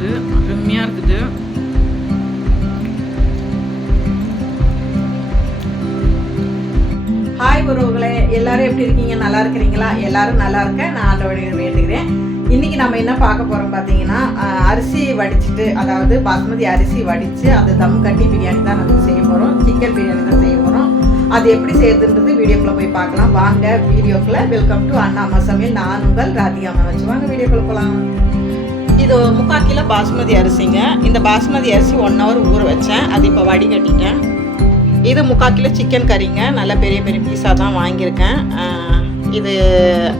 இருக்குது அருமையாக இருக்குது. ஹாய் உறவுகளே எல்லாரும் எப்படி இருக்கீங்க? நல்லா இருக்கிறீங்களா? எல்லாரும் நல்லா இருக்க நான் ஆண்டவடி வேண்டுகிறேன். இன்றைக்கி நம்ம என்ன பார்க்க போகிறோம் பார்த்தீங்கன்னா அரிசி வடிச்சிட்டு அதாவது பாஸ்மதி அரிசி வடித்து அந்த தம் கட்டி பிரியாணி தான் நம்ம செய்ய போகிறோம் சிக்கன் பிரியாணி தான் செய்ய போகிறோம் அது எப்படி செய்யறதுன்றது வீடியோக்குள்ளே போய் பார்க்கலாம். வாங்க வீடியோக்குள்ளே. வெல்கம் டு அண்ணா அம்மா சமையல். நான் உங்கள் ராதிகா அம்மா. வச்சு வாங்க வீடியோக்குள்ளே போகலாம் இது முக்கால் கிலோ பாஸ்மதி அரிசிங்க. இந்த பாஸ்மதி அரிசி ஒன் ஹவர் ஊற வச்சேன். அது இப்போ வடிகட்டிட்டேன். இது முக்கால் கிலோ சிக்கன் கறிங்க. நல்ல பெரிய பெரிய பீஸாக தான் வாங்கியிருக்கேன். இது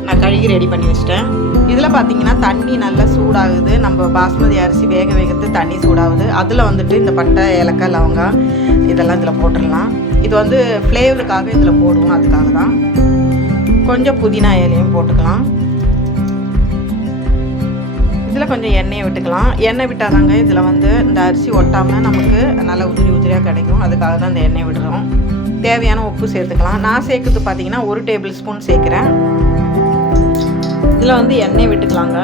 நான் கழுகி ரெடி பண்ணி வச்சிட்டேன். இதில் பார்த்தீங்கன்னா தண்ணி நல்லா சூடாகுது. நம்ம பாஸ்மதி அரிசி வேக வேகத்து தண்ணி சூடாகுது. அதில் வந்துட்டு இந்த பட்டை ஏலக்காய் லவங்கம் இதெல்லாம் இதில் போட்டுடலாம். இது வந்து ஃப்ளேவருக்காக இதில் போடுவோம். அதுக்காக தான். கொஞ்சம் புதினா இலையும் போட்டுக்கலாம். கொஞ்சம் எண்ணெயை விட்டுக்கலாம். எண்ணெய் விட்டாதாங்க இதில் வந்து இந்த அரிசி ஒட்டாமல் நமக்கு நல்ல உதிரி உதிரியாக கிடைக்கும். அதுக்காக தான் இந்த எண்ணெய் விடுறோம். தேவையான உப்பு சேர்த்துக்கலாம். நான் சேர்க்குறது பார்த்தீங்கன்னா ஒரு டேபிள் ஸ்பூன் சேர்க்குறேன். இதில் வந்து எண்ணெய் விட்டுக்கலாங்க.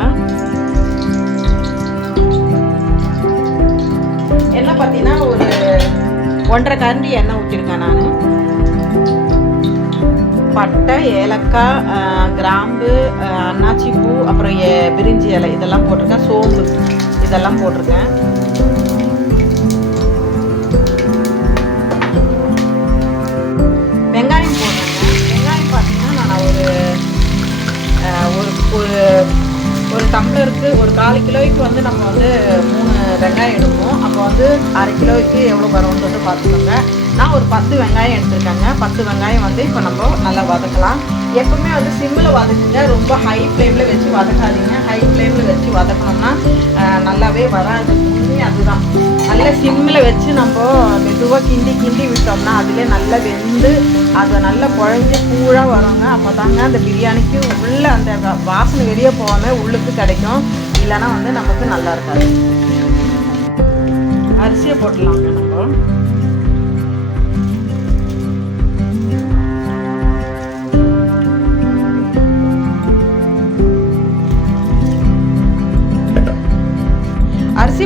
எண்ணெய் பார்த்தீங்கன்னா ஒரு ஒன்றரை கரண்டி எண்ணெய் ஊற்றிருக்கேன் நான். பட்டை ஏலக்காய் கிராம்பு அன்னாச்சி பூ அப்புறம் ஏ- பிரிஞ்சி இலை இதெல்லாம் போட்டிருக்கேன். சோம்பு இதெல்லாம் போட்டிருக்கேன். வெங்காயம் போட்டிருக்கேன். வெங்காயம் பார்த்தீங்கன்னா நான் ஒரு ஒரு ஒரு ஒரு டம்ளருக்கு ஒரு கால் கிலோவுக்கு வந்து நம்ம வந்து மூணு வெங்காயம் எடுப்போம். அப்போ வந்து அரை கிலோவுக்கு எவ்வளோ வரும்னு வந்து பார்த்துக்கோங்க நான் ஒரு பத்து வெங்காயம் எடுத்துருக்கேங்க. பத்து வெங்காயம் வந்து இப்போ நம்ம நல்லா வதக்கலாம். எப்பவுமே வந்து சிம்மில் வதக்குங்க. ரொம்ப ஹை ஃப்ளேமில் வச்சு வதக்காதீங்க. ஹை ஃப்ளேமில் வச்சு வதக்கணும்னா நல்லாவே வராது. அதுதான். நல்லா சிம்மில் வச்சு நம்ம மெதுவாக கிண்டி கிண்டி விட்டோம்னா அதிலே நல்லா வெந்து அதை நல்லா குழஞ்சி கூழாக வருங்க. அப்போ தாங்க அந்த பிரியாணிக்கு உள்ள அந்த வாசனை வெளியே போகாமல் உள்ளுக்கு கிடைக்கும். இல்லைன்னா வந்து நமக்கு நல்லா இருக்காது. அரிசியை போட்டுடலாங்க நம்ம.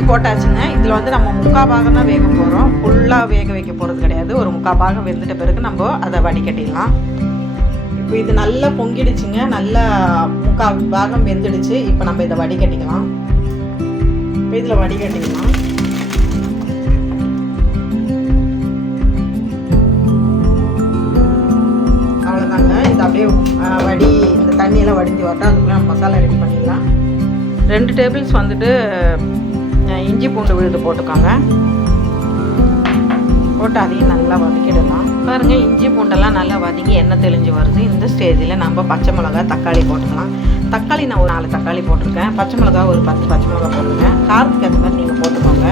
போட்டாச்சுங்க. இதில் வந்து நம்ம முக்கால் பாகம் தான் வேக போகிறோம் ஃபுல்லாக வேக வைக்க போகிறது கிடையாது. ஒரு முக்கால் பாகம் வெந்துட்ட பிறகு நம்ம அதை வடிகட்டிடலாம். இப்போ இது நல்லா பொங்கிடுச்சுங்க. நல்லா முக்கால் பாகம் வெந்துடுச்சு. இப்போ நம்ம இதை வடிகட்டிக்கலாம். இப்போ இதில் வடிகட்டிக்கலாம். அவ்வளோதாங்க. இது அப்படியே வடி இந்த தண்ணியெல்லாம் வடிஞ்சு வரட்டும். அதுக்குள்ளே நம்ம மசாலா ரெடி பண்ணிடலாம். ரெண்டு டேபிள்ஸ் வந்துட்டு இஞ்சி பூண்டு விழுது போட்டுக்கோங்க. போட்டு அதையும் நல்லா வதக்கிடலாம். பாருங்கள் இஞ்சி பூண்டெல்லாம் நல்லா வதக்கி எண்ணெய் தெளிஞ்சு வருது. இந்த ஸ்டேஜில் நம்ம பச்சை மிளகா தக்காளி போட்டுக்கலாம். தக்காளி நான் ஒரு நாலு தக்காளி போட்டிருக்கேன். பச்சை மிளகா ஒரு பத்து பச்சை மிளகா போட்டிருக்கேன் காரத்துக்கு ஏற்ற மாதிரி நீங்கள் போட்டுக்கோங்க.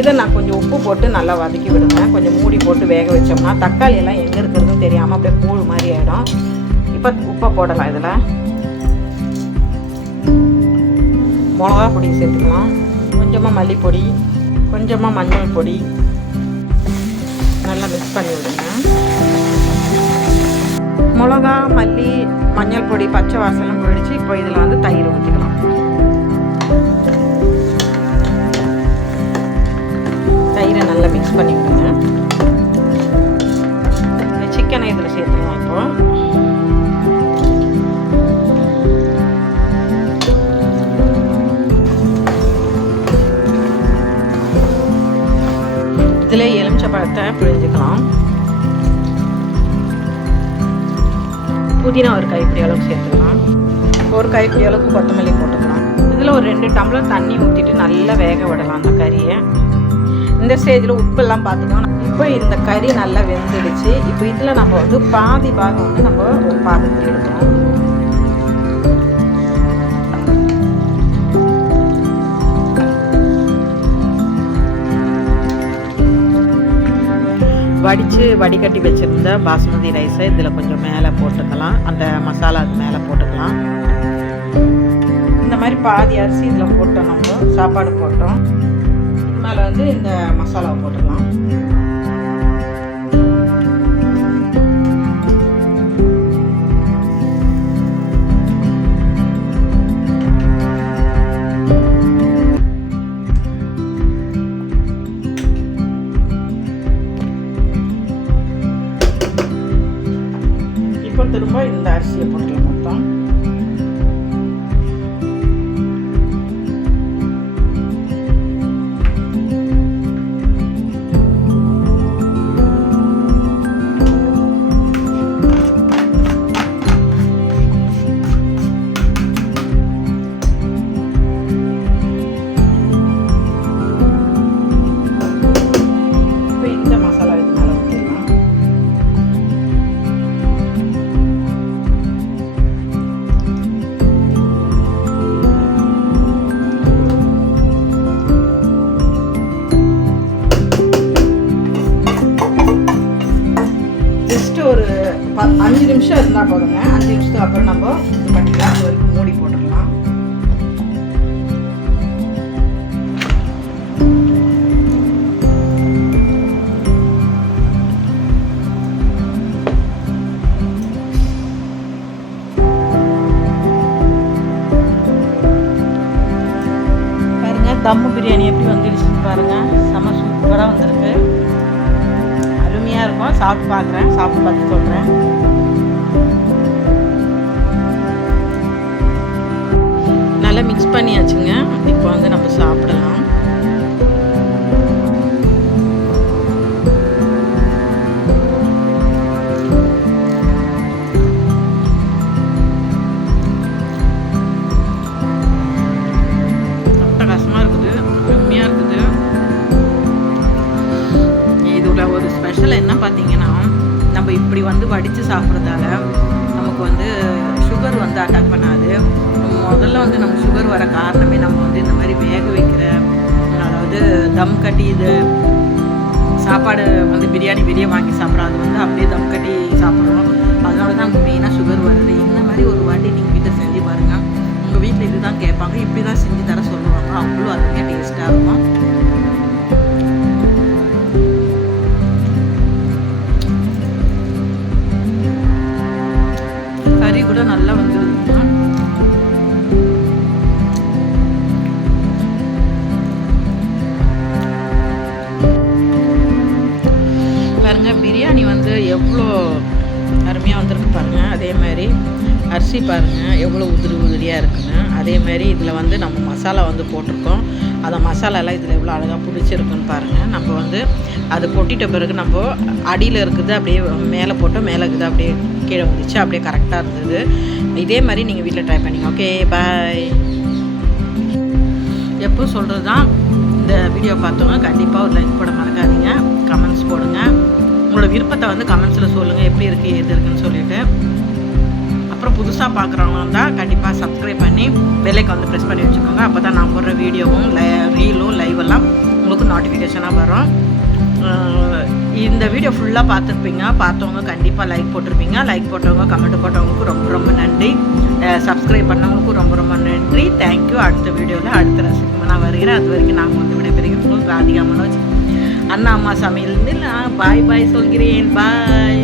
இதை நான் கொஞ்சம் உப்பு போட்டு நல்லா வதக்கி விடுவேன் கொஞ்சம் மூடி போட்டு வேக வச்சோம்னா தக்காளி எல்லாம் எங்கே இருக்கிறதுன்னு தெரியாமல் அப்படியே கூழ் மாதிரி ஆகிடும் இப்போ உப்பை போடலாம் இதில். மிளகா பொடி சேர்த்துக்கலாம். கொஞ்சமாக மல்லிப்பொடி கொஞ்சமாக மஞ்சள் பொடி. நல்லா மிக்ஸ் பண்ணி விடுங்க. மிளகா மல்லி மஞ்சள் பொடி பச்சை வாசலாம் போயிடுச்சு. இப்போ இதில் வந்து தயிர் ஊற்றிக்கலாம். தயிரை நல்லா மிக்ஸ் பண்ணி விடுங்க. சிக்கனை இதில் சேர்த்துக்கலாம் இப்போது இதில் எலுமிச்சை புரிஞ்சுக்கலாம். புதினா ஒரு கைப்பிடி அளவுக்கு சேர்த்துக்கலாம். ஒரு கைப்பிடி அளவுக்கு கொத்தமல்லி போட்டுக்கலாம். இதில் ஒரு ரெண்டு டம்ளர் தண்ணி ஊற்றிட்டு நல்லா வேக விடலாம் அந்த கறியை. இந்த ஸ்டேஜில் உப்பெல்லாம் பார்த்துக்கலாம் இப்போ இந்த கறி நல்லா வெந்துடுச்சு. இப்போ இதில் நம்ம வந்து பாதி பாகம் வந்து நம்ம ஒரு பாகத்தில் எடுக்கணும் வடித்து வடிகட்டி வச்சுருந்த பாஸ்மதி ரைஸை இதில் கொஞ்சம் மேலே போட்டுக்கலாம். அந்த மசாலா அது மேலே போட்டுக்கலாம். இந்த மாதிரி பாதி அரிசி இதில் போட்டோம் நம்ம. சாப்பாடு போட்டோம். இது மேலே வந்து இந்த மசாலாவை போட்டுக்கலாம். futuro vai dar-se a. Just ஒரு அஞ்சு நிமிஷம் இருந்தால் போதுங்க. அஞ்சு நிமிஷத்துக்கு அப்புறம் நம்ம இது பண்ணிக்கலாம். அது வரைக்கும் மூடி போட்டுடலாம். பாருங்க தம்மு பிரியாணி எப்படி வந்துடுச்சுன்னு பாருங்க. செம சூப்பராக வந்திருக்கு. அருமையாக இருக்கும். சாப்பிட்டு பார்க்குறேன் சாப்பிட்டு பார்த்து சொல்கிறேன் நல்லா மிக்ஸ் பண்ணியாச்சுங்க. இப்போ வந்து நம்ம சாப்பிடலாம். வடித்து சாப்பிட்றதால நமக்கு வந்து சுகர் வந்து அட்டாக் பண்ணாது. முதல்ல வந்து நம்ம சுகர் வர காரணமே நம்ம வந்து இந்த மாதிரி வேக வைக்கிற அதாவது தம் கட்டி இது சாப்பாடு வந்து பிரியாணி பிரியாணி வாங்கி சாப்பிட்றோம் அது வந்து அப்படியே தம் கட்டி சாப்பிட்றோம். அதனால தான் நமக்கு மெயினாக சுகர் வருது. இந்த மாதிரி ஒரு வாட்டி நீங்கள் வீட்டில் செஞ்சு பாருங்கள் உங்கள் வீட்டில் இதுதான் கேட்பாங்க. இப்படி தான் செஞ்சு எவ்வளோ அருமையாக வந்திருக்கு பாருங்கள் அதே மாதிரி அரிசி பாருங்கள் எவ்வளோ உதிரி உதிரியாக இருக்குன்னு. அதே மாதிரி இதில் வந்து நம்ம மசாலா வந்து போட்டிருக்கோம். அந்த மசாலாலாம் இதில் எவ்வளோ அழகாக பிடிச்சிருக்குன்னு பாருங்கள் நம்ம வந்து அது கொட்டிட்ட பிறகு நம்ம அடியில் இருக்குது அப்படியே மேலே போட்டு மேலே இருக்குது அப்படியே கீழே வந்துச்சு அப்படியே கரெக்டாக இருந்தது. இதே மாதிரி நீங்கள் வீட்டில் ட்ரை பண்ணிங்க ஓகே பாய் எப்போ சொல்கிறது தான் இந்த வீடியோ பார்த்தவங்க கண்டிப்பாக ஒரு லைக் போட மறக்காதீங்க. படத்தை வந்து கமெண்ட்ஸில் சொல்லுங்கள் எப்படி இருக்குது எது இருக்குன்னு சொல்லிட்டு. அப்புறம் புதுசாக பார்க்குறவங்க இருந்தால் கண்டிப்பாக சப்ஸ்கிரைப் பண்ணி பெல்லைக்கு வந்து ப்ரெஸ் பண்ணி வச்சுக்கோங்க. அப்போ தான் நான் போடுற வீடியோவும் லை ரீலும் லைவ் எல்லாம் உங்களுக்கு நோட்டிஃபிகேஷனாக வரும். இந்த வீடியோ ஃபுல்லாக பார்த்துருப்பீங்க. பார்த்தவங்க கண்டிப்பாக லைக் போட்டிருப்பீங்க. லைக் போட்டவங்க கமெண்ட் போட்டவங்களுக்கும் ரொம்ப ரொம்ப நன்றி. சப்ஸ்கிரைப் பண்ணவங்களுக்கும் ரொம்ப ரொம்ப நன்றி. தேங்க்யூ அடுத்த வீடியோவில் அடுத்த ரசிகமாக நான் வருகிறேன். அது வரைக்கும் நாங்கள் வந்து விடைபெறுகிறோம். ராதிகா மனோஜ். அண்ணா அம்மா சமையல் நான் பாய் பாய் சொல்கிறேன். பாய்